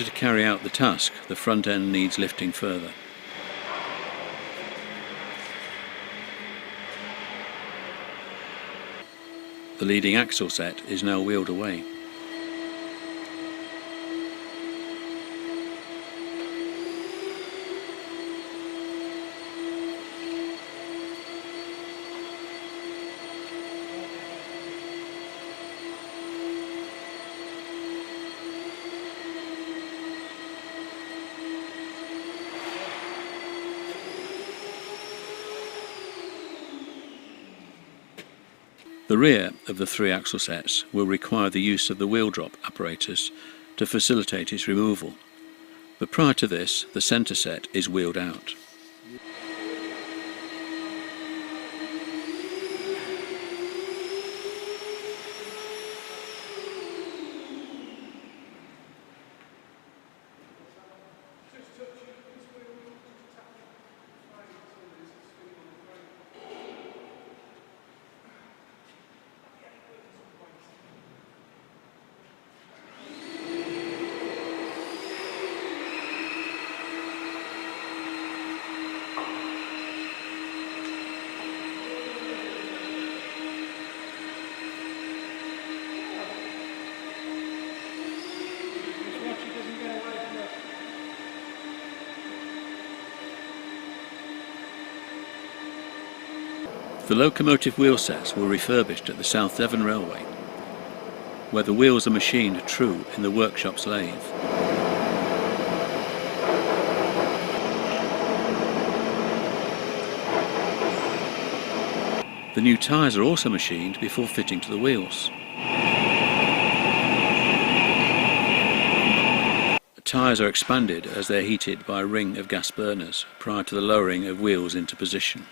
order to carry out the task, the front end needs lifting further. The leading axle set is now wheeled away. The rear of the 3 axle sets will require the use of the wheel drop apparatus to facilitate its removal, but prior to this the centre set is wheeled out. The locomotive wheel sets were refurbished at the South Devon Railway, where the wheels are machined true in the workshop's lathe. The new tyres are also machined before fitting to the wheels. The tyres are expanded as they are heated by a ring of gas burners prior to the lowering of wheels into position.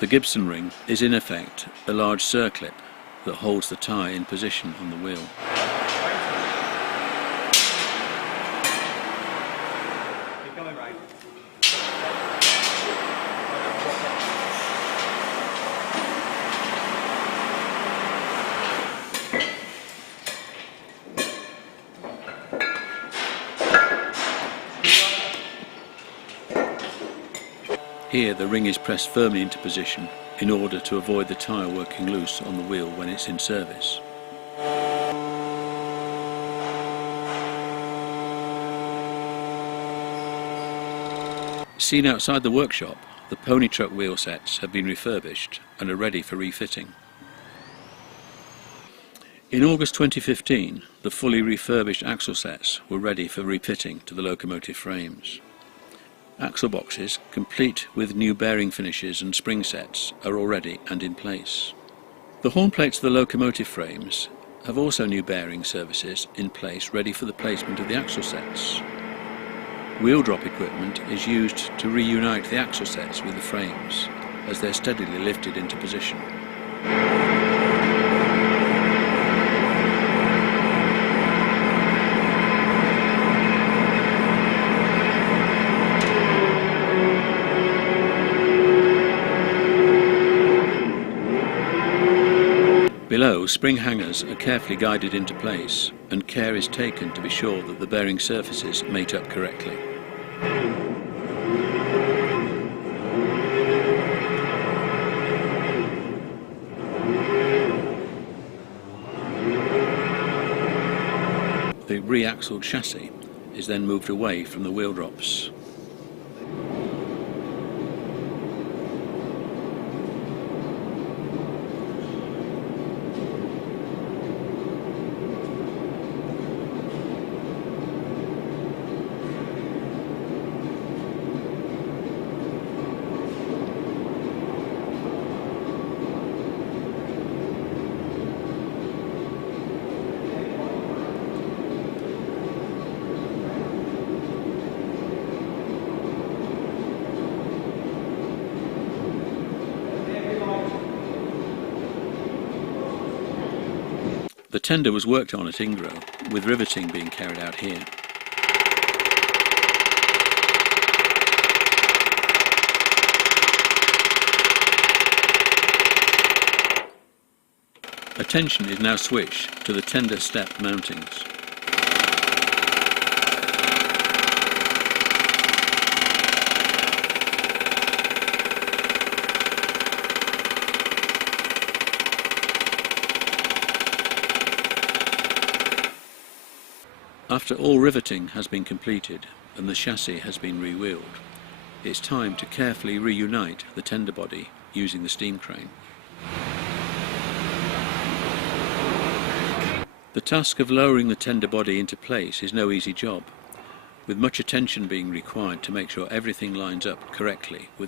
The Gibson ring is in effect a large circlip that holds the tyre in position on the wheel. Here the ring is pressed firmly into position in order to avoid the tyre working loose on the wheel when it's in service. Seen outside the workshop, the pony truck wheel sets have been refurbished and are ready for refitting. In August 2015, the fully refurbished axle sets were ready for refitting to the locomotive frames. Axle boxes, complete with new bearing finishes and spring sets, are already and in place. The horn plates of the locomotive frames have also new bearing services in place ready for the placement of the axle sets. Wheel drop equipment is used to reunite the axle sets with the frames as they're steadily lifted into position. Below, spring hangers are carefully guided into place, and care is taken to be sure that the bearing surfaces mate up correctly. The re-axled chassis is then moved away from the wheel drops. The tender was worked on at Ingro, with riveting being carried out here. Attention is now switched to the tender step mountings. After all riveting has been completed and the chassis has been re-wheeled, it's time to carefully reunite the tender body using the steam crane. The task of lowering the tender body into place is no easy job, with much attention being required to make sure everything lines up correctly with